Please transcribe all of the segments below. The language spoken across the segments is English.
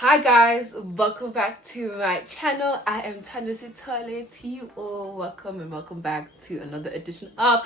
Hi guys, welcome back to my channel. I am thandokajobe to you all. Welcome and welcome back to another edition of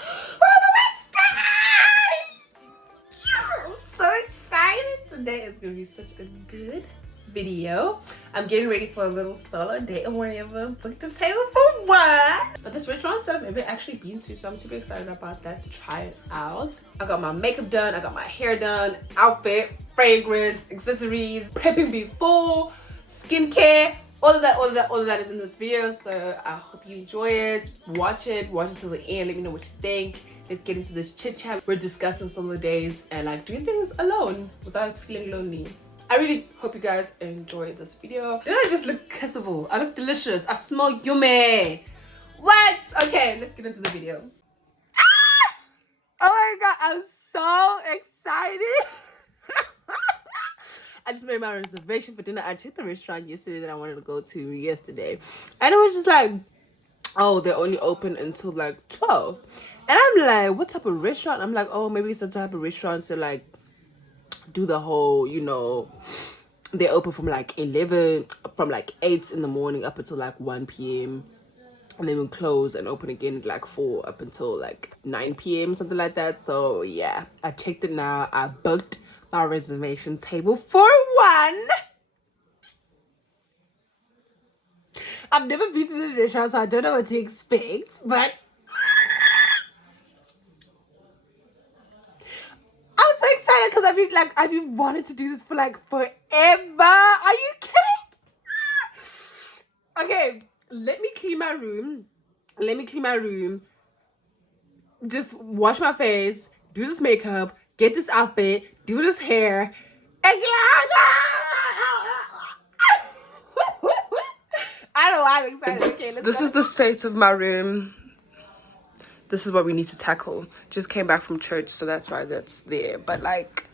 I'm so excited. Today is gonna be such a good video. I'm getting ready for a little solo date and whenever booked a table for one. But this restaurant that I've never actually been to, so I'm super excited about that to try it out. I got my makeup done, I got my hair done, outfit, fragrance, accessories, prepping before, skincare, all of that is in this video. So I hope you enjoy it. Watch it till the end. Let me know what you think. Let's get into this chit chat. We're discussing solo dates and like doing things alone without feeling lonely. I really hope you guys enjoy this video. Did I just look kissable? I look delicious. I smell yummy. What? Okay, let's get into the video. Ah! Oh my god, I'm so excited. I just made my reservation for dinner. I checked the restaurant yesterday that I wanted to go to yesterday. And it was just like, oh, they're only open until like 12. And I'm like, what type of restaurant? I'm like, oh, maybe it's the type of restaurant to like do the whole, you know, they're open from like 8 in the morning up until like 1 p.m. and then we'll close and open again at like 4 up until like 9 p.m. something like that. So yeah, I checked it now. I booked my reservation table for one. I've never been to this restaurant, so I don't know what to expect, but I'm so excited because I've been wanting to do this for like forever. Are you kidding? Okay, let me clean my room. Just wash my face, do this makeup, get this outfit, do this hair, and I don't know why I'm excited. Okay, this is the state of my room. This is what we need to tackle. Just came back from church, so that's why that's there. But like,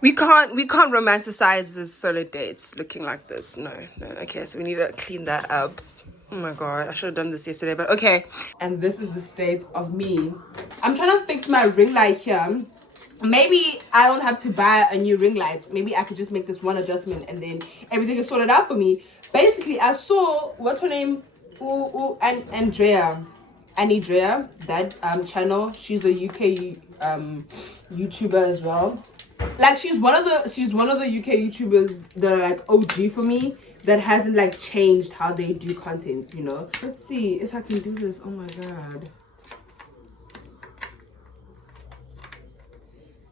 we can't romanticize this solo dates looking like this. No. Okay, so we need to clean that up. Oh my god, I should have done this yesterday, but okay. And this is the state of me. I'm trying to fix my ring light here. Maybe I don't have to buy a new ring light. Maybe I could just make this one adjustment and then everything is sorted out for me. Basically, I saw, what's her name? Andrea, that channel. She's a UK YouTuber as well. Like she's one of the UK YouTubers that are like OG for me, that hasn't like changed how they do content, you know. Let's see if I can do this. Oh my god,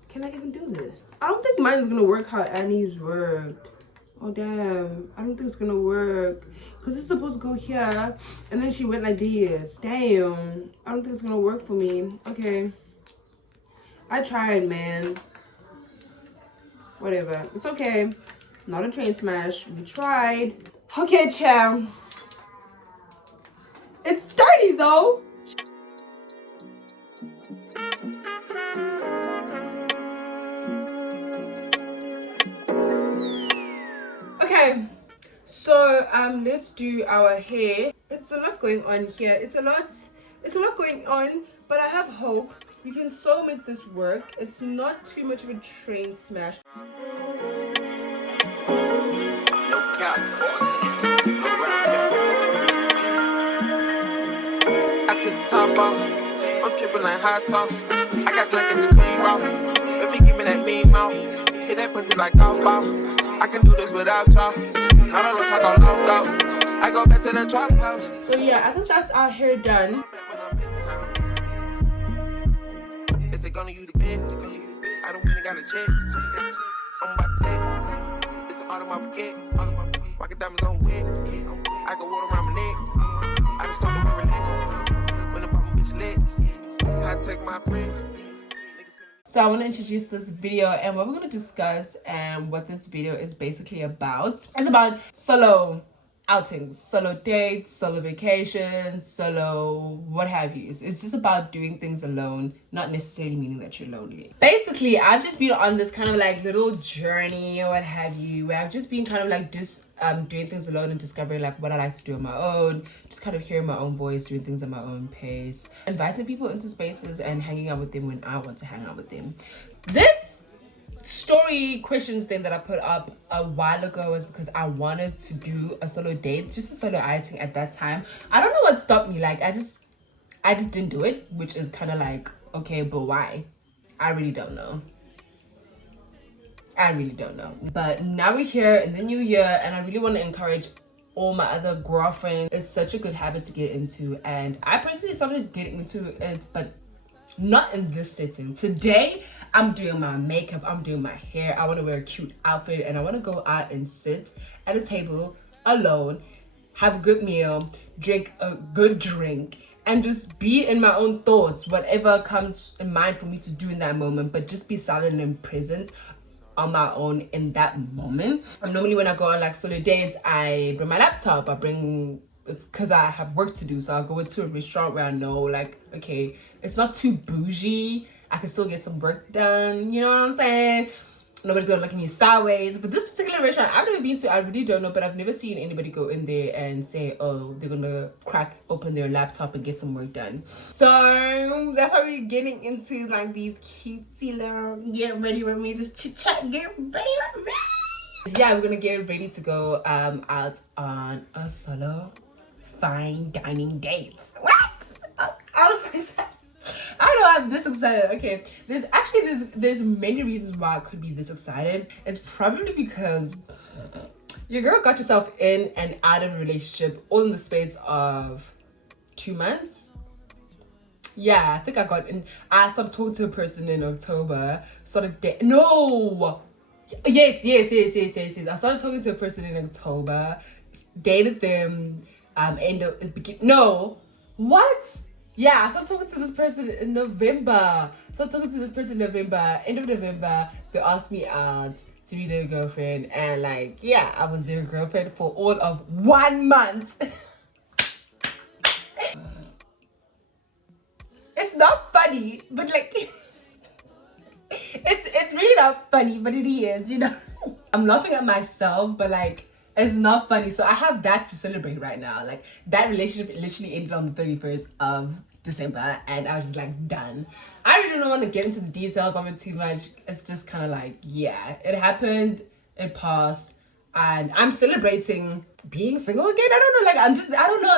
can I even do this? I don't think mine's gonna work how Annie's worked. Oh damn, I don't think it's gonna work because it's supposed to go here and then she went like this. Damn, I don't think it's gonna work for me. Okay, I tried, man. Whatever, it's okay. Not a train smash. We tried. Okay, child. It's sturdy though. Okay, so let's do our hair. It's a lot going on here. It's a lot going on, but I have hope. We can so make this work. It's not too much of a train smash. I took the top off. I'm tripping like hot sauce. I got drunk in the clean raw. Baby, give me that mean mouth. Hit that pussy like golf ball. I can do this without y'all. I don't know if I go long out. I go back to the trap house. So yeah, I think that's our hair done. Is it gonna use the best? I don't really got a check. I'm about to flex. It's all of my pocket. Rocket diamonds on wet. I go water around my neck. I just start to relax. When the papa bitch legs, I take my friends. So I want to introduce this video and what we're going to discuss and what this video is basically about. It's about solo outings, solo dates, solo vacations, solo what have you. It's just about doing things alone, not necessarily meaning that you're lonely. Basically, I've just been on this kind of like little journey or what have you, where I've just been kind of like just doing things alone and discovering like what I like to do on my own, just kind of hearing my own voice, doing things at my own pace, inviting people into spaces and hanging out with them when I want to hang out with them. This story questions thing that I put up a while ago was because I wanted to do a solo date, just a solo outing at that time. I don't know what stopped me. Like I just didn't do it, which is kind of like, okay, but why? I really don't know. But now we're here in the new year, and I really want to encourage all my other girlfriends. It's such a good habit to get into, and I personally started getting into it, but not in this setting. Today I'm doing my makeup, I'm doing my hair, I want to wear a cute outfit, and I want to go out and sit at a table alone, have a good meal, drink a good drink, and just be in my own thoughts, whatever comes in mind for me to do in that moment, but just be silent and present on my own in that moment. And normally when I go on like solo dates, I bring my laptop, it's because I have work to do, so I'll go into a restaurant where I know, like, okay, it's not too bougie, I can still get some work done, you know what I'm saying? Nobody's gonna look at me sideways. But this particular restaurant I've never been to, I really don't know, but I've never seen anybody go in there and say, oh, they're gonna crack open their laptop and get some work done. So that's how we're getting into like these cutesy little get ready with me, just chit chat, get ready with me. Yeah, we're gonna get ready to go out on a solo fine dining date. What? Oh, I was so excited. I don't know, I'm this excited. Okay, there's many reasons why I could be this excited. It's probably because your girl got yourself in and out of a relationship all in the space of 2 months. Yeah, I think I started talking to a person in October, Yes. I started talking to a person in October, dated them, Yeah, I started talking to this person in November. End of November, they asked me out to be their girlfriend. And like, yeah, I was their girlfriend for all of 1 month. It's not funny, but like, it's really not funny, but it is, you know. I'm laughing at myself, but like, it's not funny. So I have that to celebrate right now. Like, that relationship literally ended on the 31st of December, and I was just like, done. I really don't want to get into the details of it too much. It's just kind of like, yeah, it happened, it passed, and I'm celebrating being single again. I don't know, like, I don't know.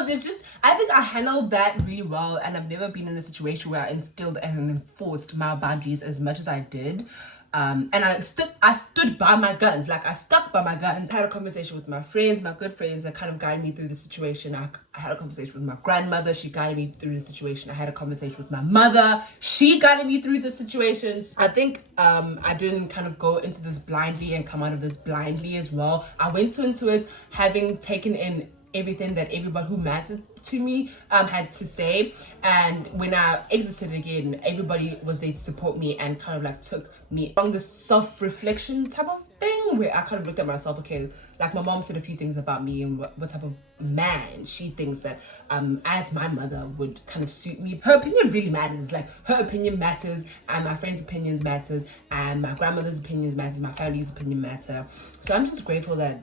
I think I handled that really well, and I've never been in a situation where I instilled and enforced my boundaries as much as I did. And I stood by my guns, like I stuck by my guns. I had a conversation with my friends, my good friends, that kind of guided me through the situation. I had a conversation with my grandmother, she guided me through the situation. I had a conversation with my mother, she guided me through the situations. I think I didn't kind of go into this blindly and come out of this blindly as well. I went into it having taken in everything that everybody who mattered to me had to say, and when I exited again, everybody was there to support me and kind of like took me on this self-reflection type of thing where I kind of looked at myself. Okay, like my mom said a few things about me and what type of man she thinks that as my mother would kind of suit me. Her opinion really matters. Like, her opinion matters, and my friends' opinions matters, and my grandmother's opinions matters, my family's opinion matter. So I'm just grateful that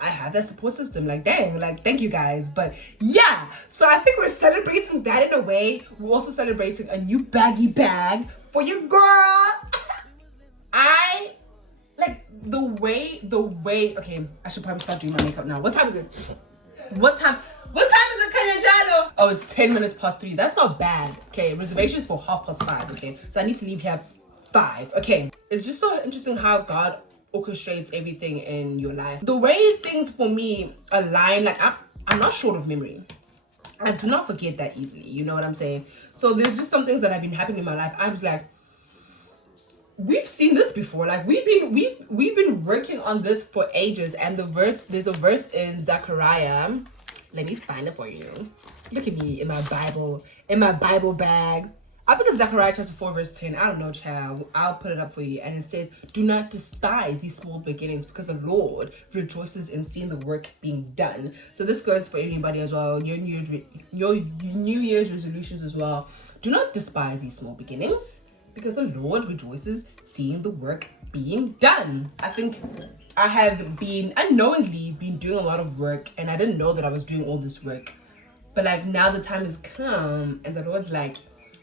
I have that support system. Like, dang, like, thank you guys. But yeah, so I think we're celebrating that in a way. We're also celebrating a new baggy bag for your girl. I like the way, okay, I should probably start doing my makeup now. What time is it? What time is it, Kanyajalo? Oh, it's 10 minutes past 3. That's not bad. Okay, reservation is for 5:30. Okay, so I need to leave here at 5. Okay, it's just so interesting how God orchestrates everything in your life. The way things for me align, like I'm not short of memory. I do not forget that easily, you know what I'm saying? So there's just some things that have been happening in my life. I was like, we've seen this before. Like, we've been working on this for ages. And there's a verse in Zechariah. Let me find it for you. Look at me in my Bible bag. I think it's Zechariah chapter 4 verse 10. I don't know, child. I'll put it up for you. And it says, do not despise these small beginnings, because the Lord rejoices in seeing the work being done. So this goes for anybody as well. Your New Year's resolutions as well. Do not despise these small beginnings, because the Lord rejoices seeing the work being done. I think I have been unknowingly doing a lot of work, and I didn't know that I was doing all this work. But like, now the time has come, and the Lord's like,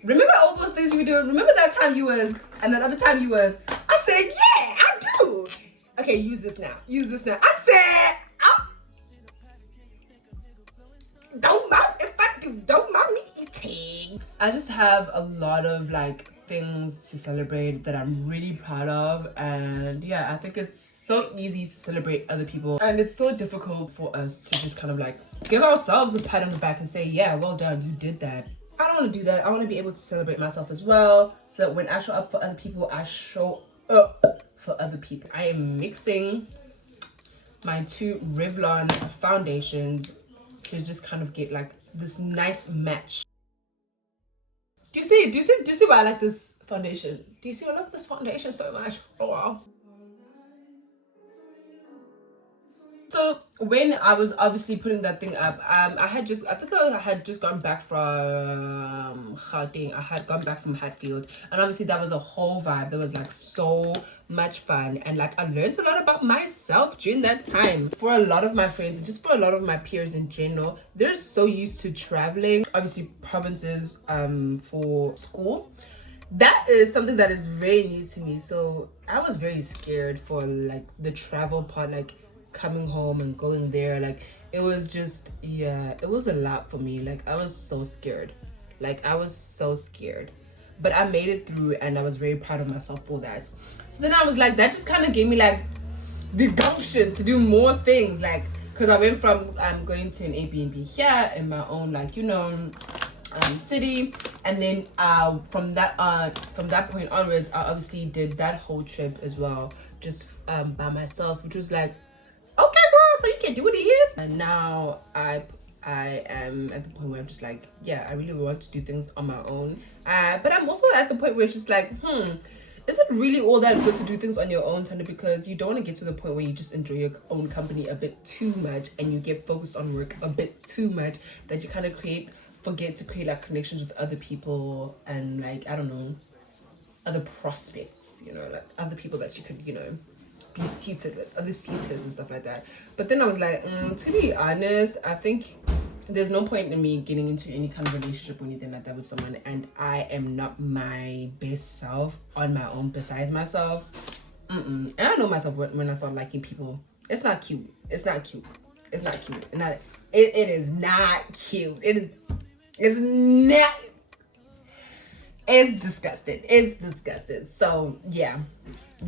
remember all those things you were doing? Remember that time you was, and that other time you was? I said, yeah, I okay, use this now. Use this now. I said, oh, don't mind if I do. Don't mind me eating. I just have a lot of like things to celebrate that I'm really proud of, and yeah, I think it's so easy to celebrate other people, and it's so difficult for us to just kind of like give ourselves a pat on the back and say, yeah, well done, you did that. I don't want to do that. I want to be able to celebrate myself as well, so that when I show up for other people, I show up for other people. I am mixing my two Revlon foundations to just kind of get like this nice match. Do you see why I like this foundation? Do you see why I love this foundation so much? Oh wow. So when I was obviously putting that thing up, I think I had just gone back from Gauteng. I had gone back from Hatfield, and obviously that was a whole vibe. That was like so much fun, and like I learned a lot about myself during that time. For a lot of my friends and just for a lot of my peers in general, they're so used to traveling, obviously provinces for school. That is something that is very new to me, so I was very scared for like the travel part, like coming home and going there. Like it was just, yeah, it was a lot for me. Like I was so scared, but I made it through, and I was very proud of myself for that. So then I was like, that just kind of gave me like the gumption to do more things, like because I went from going to an Airbnb here in my own, like, you know, city, and then from that point onwards, I obviously did that whole trip as well, just by myself, which was like, okay girl, so you can do what it is. And now I am at the point where I'm just like, yeah, I really want to do things on my own, but I'm also at the point where it's just like, is it really all that good to do things on your own, Tanda? Because you don't want to get to the point where you just enjoy your own company a bit too much, and you get focused on work a bit too much, that you kind of forget to create like connections with other people, and like, I don't know, other prospects, you know, like other people that you could, you know, be suited with, other suitors and stuff like that. But then I was like, to be honest, I think there's no point in me getting into any kind of relationship or anything like that with someone, and I am not my best self on my own besides myself. And I know myself when I start liking people. It's not cute. It is not cute. It's disgusting. So yeah,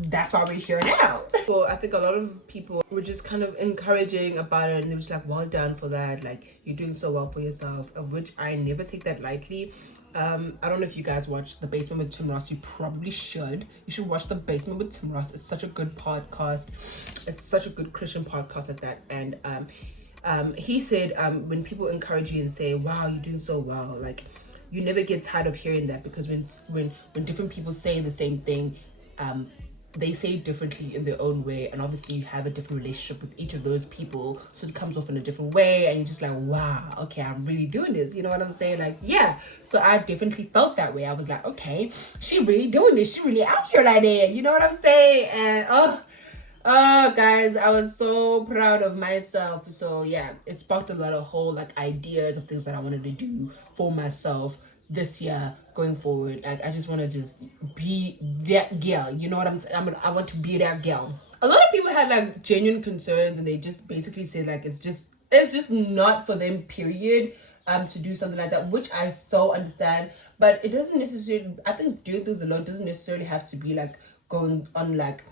that's why we're here now. So I think a lot of people were just kind of encouraging about it, and they were just like, well done for that, like you're doing so well for yourself, of which I never take that lightly. I don't know if you guys watch The Basement with Tim Ross. You probably should. You should watch The Basement with Tim Ross. It's such a good podcast. It's such a good Christian podcast at that. And he said, when people encourage you and say, wow, you're doing so well, like you never get tired of hearing that, because when different people say the same thing, they say it differently in their own way, and obviously you have a different relationship with each of those people, so it comes off in a different way, and you're just like, wow, okay, I'm really doing this, you know what I'm saying? Like, yeah. So I definitely felt that way. I was like, okay, she really doing this, she really out here like that, you know what I'm saying? And oh guys, I was so proud of myself. So yeah, it sparked a lot of whole like ideas of things that I wanted to do for myself this year going forward. Like I just want to just be that girl, you know what I want to be that girl. A lot of people had like genuine concerns, and they just basically said like it's just not for them, period, to do something like that, which I so understand. But it doesn't necessarily, I think doing things alone doesn't necessarily have to be like going on like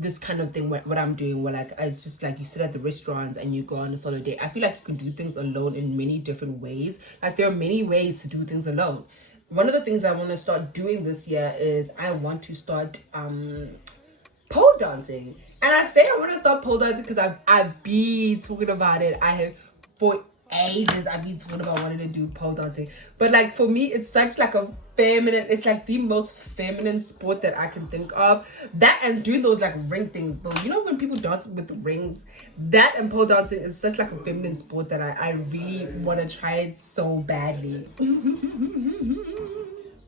this kind of thing, what I'm doing, where like it's just like you sit at the restaurants and you go on a solo date. I feel like you can do things alone in many different ways. Like there are many ways to do things alone. One of the things I want to start doing this year is I want to start pole dancing. And I say I want to start pole dancing because I've been talking about it. For ages I've been talking about wanting to do pole dancing, but like for me it's such like a feminine, it's like the most feminine sport that I can think of. That and doing those like ring things, though, you know, when people dance with the rings, that and pole dancing is such like a feminine sport that I really want to try it so badly.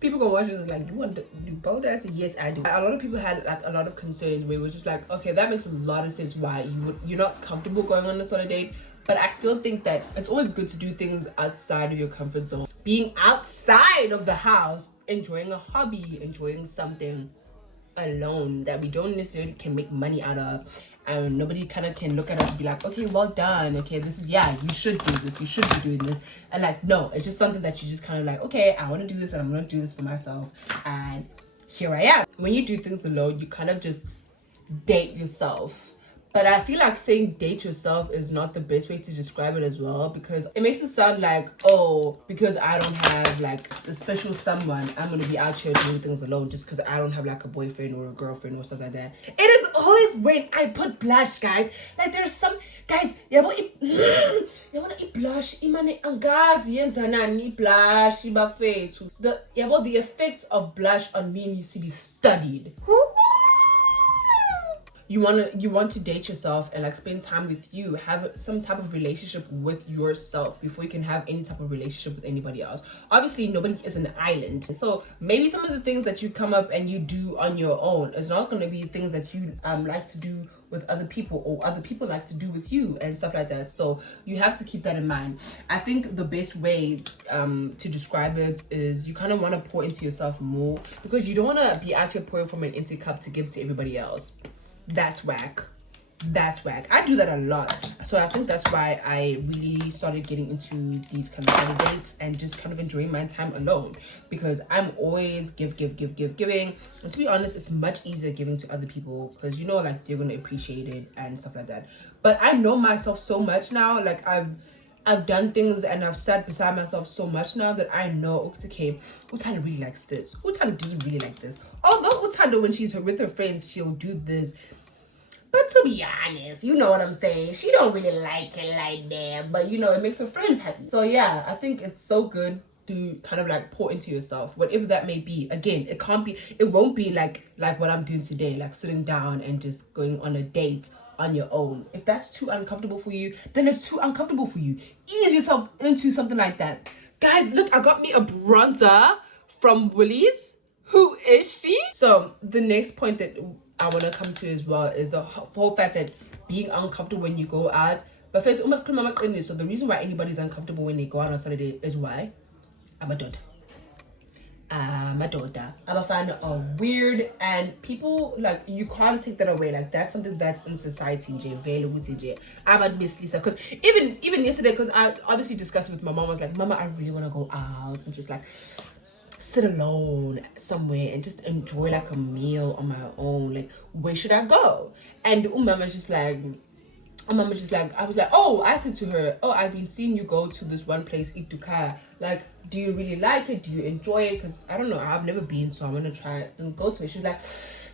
People go watch this and like, you want to do pole dancing? Yes, I do. A lot of people had like a lot of concerns where it was just like, okay, that makes a lot of sense why you're not comfortable going on a solo date. But I still think that it's always good to do things outside of your comfort zone. Being outside of the house, enjoying a hobby, enjoying something alone that we don't necessarily can make money out of, and nobody kind of can look at us and be like, okay, well done, okay, this is, yeah, you should do this, you should be doing this. And like, no, it's just something that you just kind of like, okay, I want to do this and I'm going to do this for myself, and here I am. When you do things alone, you kind of just date yourself. But I feel like saying date yourself is not the best way to describe it as well, because it makes it sound like, oh, because I don't have like a special someone, I'm going to be out here doing things alone just because I don't have like a boyfriend or a girlfriend or stuff like that. It is always when I put blush, guys. Like there's some, guys, you want to blush, blush, the effects of blush on me needs to be studied. You want to date yourself and like spend time with you, have some type of relationship with yourself before you can have any type of relationship with anybody else. Obviously, nobody is an island, so maybe some of the things that you come up and you do on your own is not going to be things that you like to do with other people, or other people like to do with you and stuff like that. So you have to keep that in mind. I think the best way to describe it is you kind of want to pour into yourself more, because you don't want to be out here pouring from an empty cup to give to everybody else. That's whack. That's whack. I do that a lot. So I think that's why I really started getting into these kind of solo dates and just kind of enjoying my time alone, because I'm always giving. And to be honest, it's much easier giving to other people, because you know, like, they're gonna appreciate it and stuff like that. But I know myself so much now. Like I've done things and I've sat beside myself so much now that I know, okay, Utanda really likes this, Utanda doesn't really like this. Although Utanda, when she's with her friends, she'll do this. But to be honest, you know what I'm saying, she don't really like it like that, but you know, it makes her friends happy. So yeah, I think it's so good to kind of like pour into yourself, whatever that may be. Again, it won't be like what I'm doing today, like sitting down and just going on a date on your own. If that's too uncomfortable for you, then it's too uncomfortable for you. Ease yourself into something like that. Guys, look, I got me a bronzer from Lillies. Who is she? So the next point that I want to come to as well is the whole fact that being uncomfortable when you go out. But first, so the reason why anybody's uncomfortable when they go out on Saturday is why I'm a daughter. I'm a fan of weird, and people, like, you can't take that away. Like, that's something that's in society, I'm at Miss Lisa, because even yesterday, because I obviously discussed it with my mom. I was like, Mama, I really want to go out and just like sit alone somewhere and just enjoy like a meal on my own. Like, where should I go? And Mama's just like, I was like, oh, I said to her, oh, I've been seeing you go to this one place, Ituka. Like, do you really like it? Do you enjoy it? Because I don't know, I've never been, so I want to try it and go to it.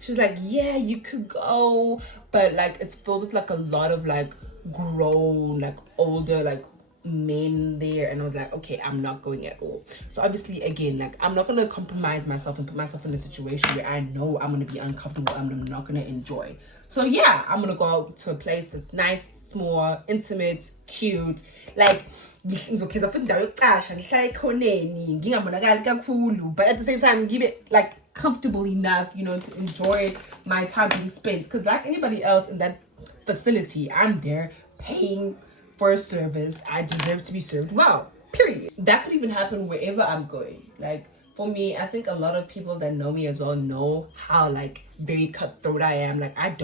She's like, yeah, you could go, but like it's filled with like a lot of like grown, like older, like men there. And I was like, okay, I'm not going at all. So obviously, again, like, I'm not gonna compromise myself and put myself in a situation where I know I'm gonna be uncomfortable and I'm not gonna enjoy. So yeah, I'm gonna go out to a place that's nice, small, intimate, cute, like, but at the same time, give it like comfortable enough, you know, to enjoy my time being spent. Because like anybody else in that facility, I'm there paying for a service. I deserve to be served well, period. That could even happen wherever I'm going. Like, for me, I think a lot of people that know me as well know how like very cutthroat I am. Like, I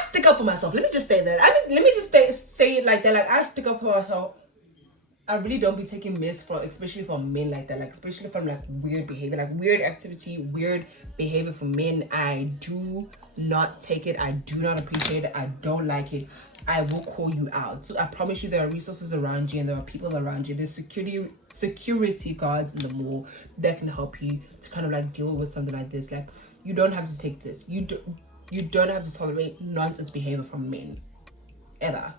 stick up for myself. Let me just say that. Let me just say it like that. Like, I stick up for myself. I really don't be taking mess from, especially from men like that. Like, especially from like weird behavior, like weird activity, weird behavior from men. I do not take it. I do not appreciate it. I don't like it. I will call you out. So I promise you, there are resources around you and there are people around you. There's security guards in the mall that can help you to kind of like deal with something like this. Like, you don't have to take this. You don't have to tolerate nonsense behavior from men. Ever.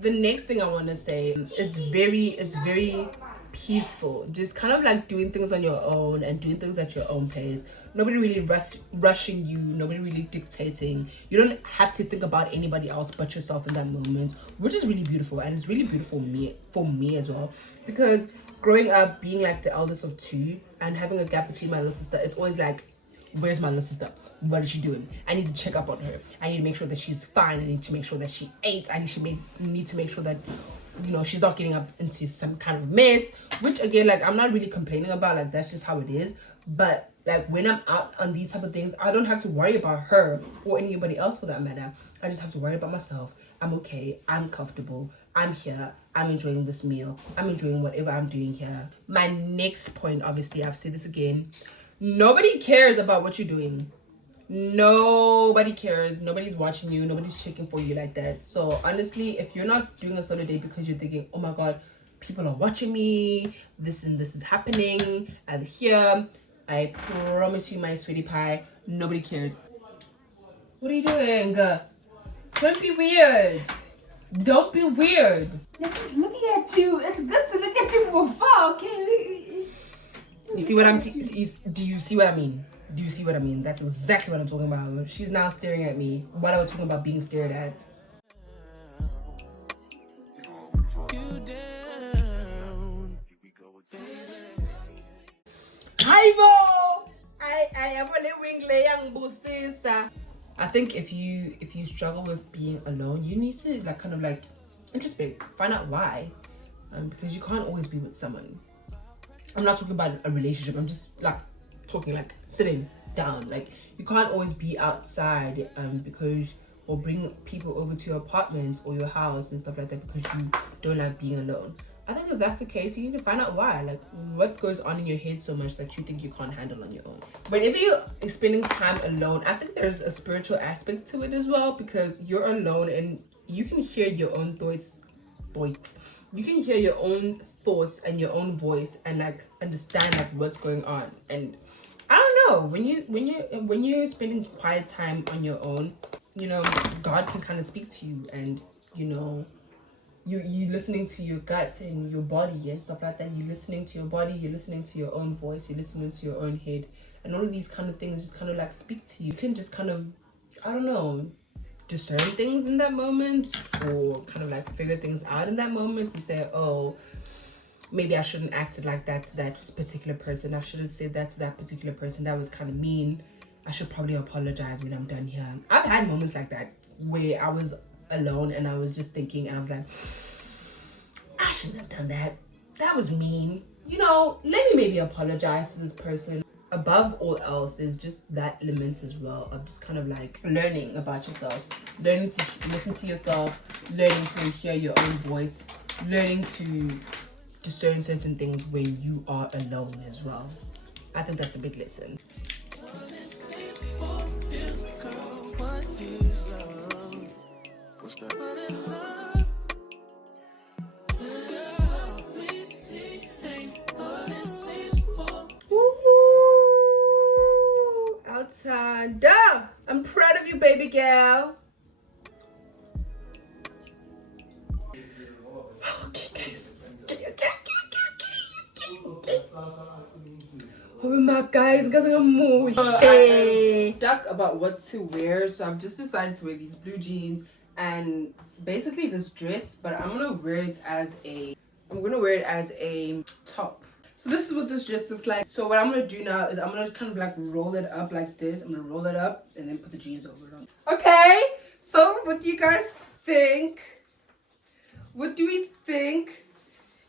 The next thing I want to say, it's very peaceful. Just kind of like doing things on your own and doing things at your own pace. Nobody really rushing you. Nobody really dictating. You don't have to think about anybody else but yourself in that moment, which is really beautiful. And it's really beautiful for me as well, because growing up being like the eldest of two and having a gap between my little sister, it's always like, where's my little sister? What is she doing? I need to check up on her. I need to make sure that she's fine. I need to make sure that she ate. I need to make sure that, you know, she's not getting up into some kind of mess, which again, like, I'm not really complaining about. Like, that's just how it is. But Like when I'm out on these type of things, I don't have to worry about her or anybody else for that matter. I just have to worry about myself. I'm okay, I'm comfortable, I'm here, I'm enjoying this meal, I'm enjoying whatever I'm doing here. My next point, obviously, I've said this again, nobody cares about what you're doing. Nobody cares, nobody's watching you, nobody's checking for you like that. So honestly, if you're not doing a solo date because you're thinking, oh my god, people are watching me, this and this is happening, and here, I promise you, my sweetie pie, nobody cares. What are you doing? Don't be weird. Don't be weird. Looking at you, it's good to look at you from afar, okay? You see what I'm do you see what I mean? Do you see what I mean? That's exactly what I'm talking about. She's now staring at me while I was talking about being stared at. I think if you struggle with being alone, you need to like kind of like introspect, find out why, because you can't always be with someone. I'm not talking about a relationship. I'm just like talking like sitting down. Like you can't always be outside because or bring people over to your apartment or your house and stuff like that because you don't like being alone. I think if that's the case, you need to find out why. Like what goes on in your head so much that you think you can't handle on your own. Whenever you're spending time alone, I think there's a spiritual aspect to it as well, because you're alone and you can hear your own thoughts. You can hear your own thoughts and your own voice and like understand like what's going on. And I don't know, when you're spending quiet time on your own, you know, God can kind of speak to you, and you know, you listening to your gut and your body and stuff like that. You're listening to your body, you're listening to your own voice, you're listening to your own head, and all of these kind of things just kind of like speak to you. You can just kind of, I don't know, discern things in that moment, or kind of like figure things out in that moment and say, oh, maybe I shouldn't acted like that to that particular person. I shouldn't said that to that particular person. That was kind of mean. I should probably apologize when I'm done here. I've had moments like that where I was alone and I was just thinking, and I was like, I shouldn't have done that. That was mean. You know, let me maybe apologize to this person. Above all else, there's just that element as well of just kind of like learning about yourself, learning to listen to yourself, learning to hear your own voice, learning to discern certain things when you are alone as well. I think that's a big lesson. Outside. I'm proud of you, baby girl. Okay, guys. Oh my guys, I'm stuck about what to wear, so I've just decided to wear these blue jeans and basically this dress, but I'm gonna wear it as a top. So this is what this dress looks like. So what I'm gonna do now is I'm gonna kind of like roll it up like this. I'm gonna roll it up and then put the jeans over it on. Okay, so what do you guys think? What do we think?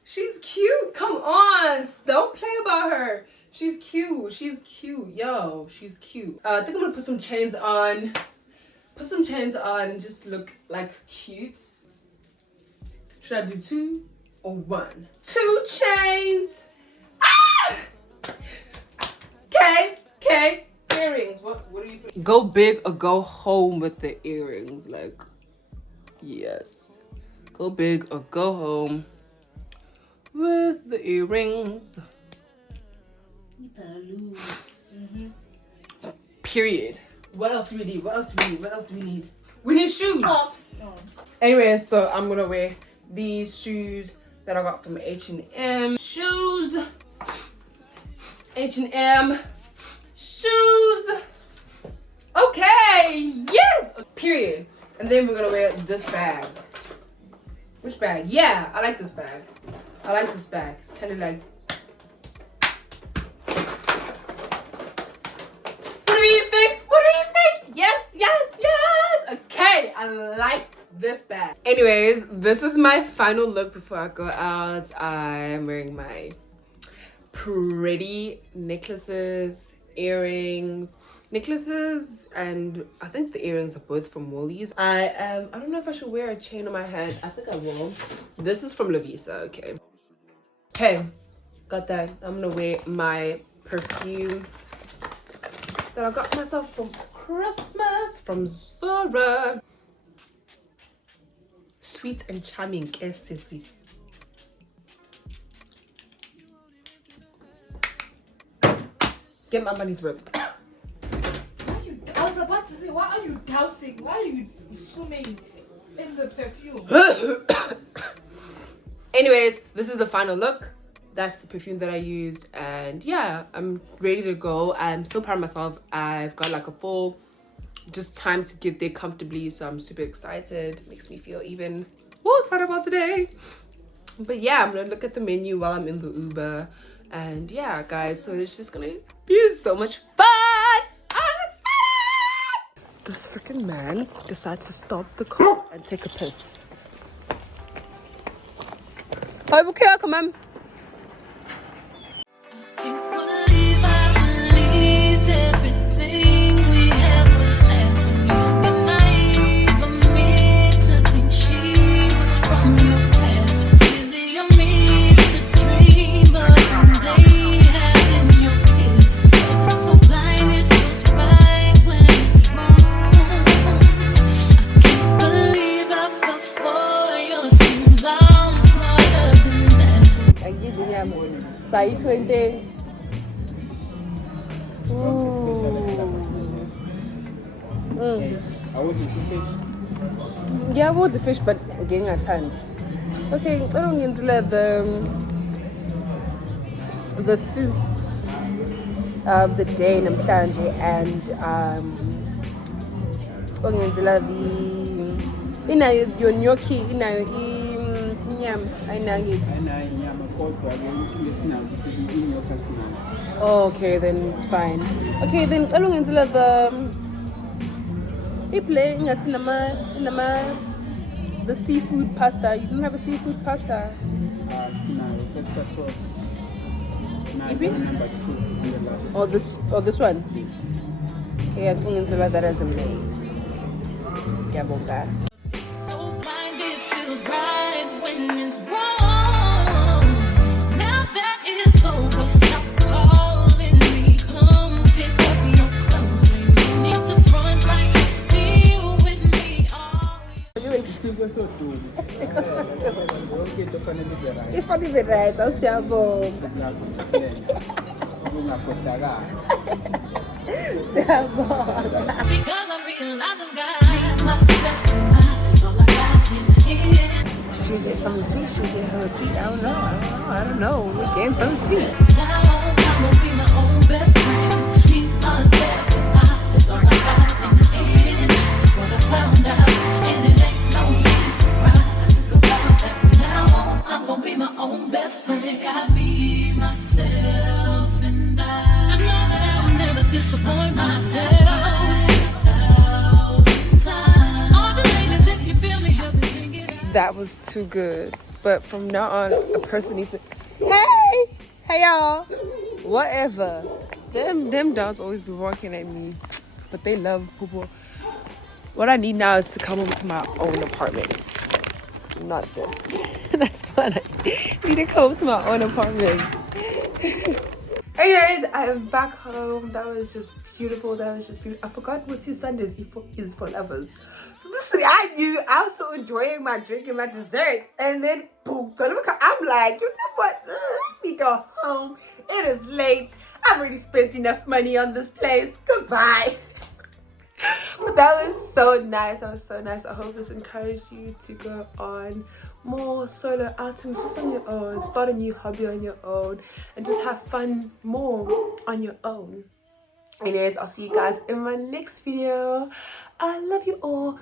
She's cute. Come on, don't play about her. She's cute. She's cute. Yo, she's cute. I think I'm gonna put some chains on. Put some chains on and just look like cute. Should I do 2 or 1? 2 chains. Ah! Okay. Earrings. What are you putting? Go big or go home with the earrings. Like, yes. Go big or go home with the earrings. Period. What else do we need? What else do we need? We need shoes. Anyway, so I'm gonna wear these shoes that I got from H&M. Shoes. H&M. Shoes. Okay. Yes. Period. And then we're gonna wear this bag. Which bag? Yeah, I like this bag. It's kind of like. What do you think? Yes. Okay, I like this bag. Anyways, this is my final look before I go out. I'm wearing my pretty necklaces earrings, necklaces, and I think the earrings are both from Woolies. I don't know if I should wear a chain on my head. I think I will. This is from Lavisa. Okay, got that. I'm gonna wear my perfume that I got myself from Christmas from Zara. Sweet and charming, SCC. Get my money's worth. I was about to say, why are you dousing? Why are you swimming in the perfume? Anyways, this is the final look. That's the perfume that I used, and yeah, I'm ready to go. I'm so proud of myself. I've got like a full just time to get there comfortably, so I'm super excited. Makes me feel even more excited about today. But yeah, I'm gonna look at the menu while I'm in the Uber, and yeah guys, so it's just gonna be so much fun. I'm excited. This freaking man decides to stop the car and take a piss. Hi, okay, come on. Yeah, I bought the fish, but again I turned. Okay, I don't get the soup of the day in Mhlanje, and your gnocchi, oh, okay, then it's fine. Okay, then I don't get the seafood pasta. You don't have a seafood pasta? Or this one? Okay, I think that has a made. Yeah, about that. So blind it feels right when it's wrong. Now that it's over, stop calling me. Come pick up your clothes. You need to front like you're still with me. If I leave right, I'll say about. Because I realize I've got myself. That's all I got in here. Should get something sweet. I don't know. We're getting something sweet. Now I'm gonna be my own best friend. Be myself. That's all I got in here. That's what I found out. And it ain't no need to cry. I took a vow that from now on I'm gonna be my own best friend. Got me, myself, and I know that I will never disappoint myself. That was too good. But from now on, a person needs to, hey y'all, whatever. Them dogs always be barking at me, but they love poo-poo. What I need now is to come over to my own apartment. Not this. That's what I need, to come over to my own apartment. Hey guys, I'm back home. That was just beautiful. I forgot what his Sundays is for lovers. So this is, I knew I was still enjoying my drink and my dessert, and then boom, I'm like, you know what? Let me go home. It is late. I've already spent enough money on this place. Goodbye. But that was so nice. I hope this encouraged you to go on more solo outings just on your own, start a new hobby on your own, and just have fun more on your own. Anyways, I'll see you guys in my next video. I love you all.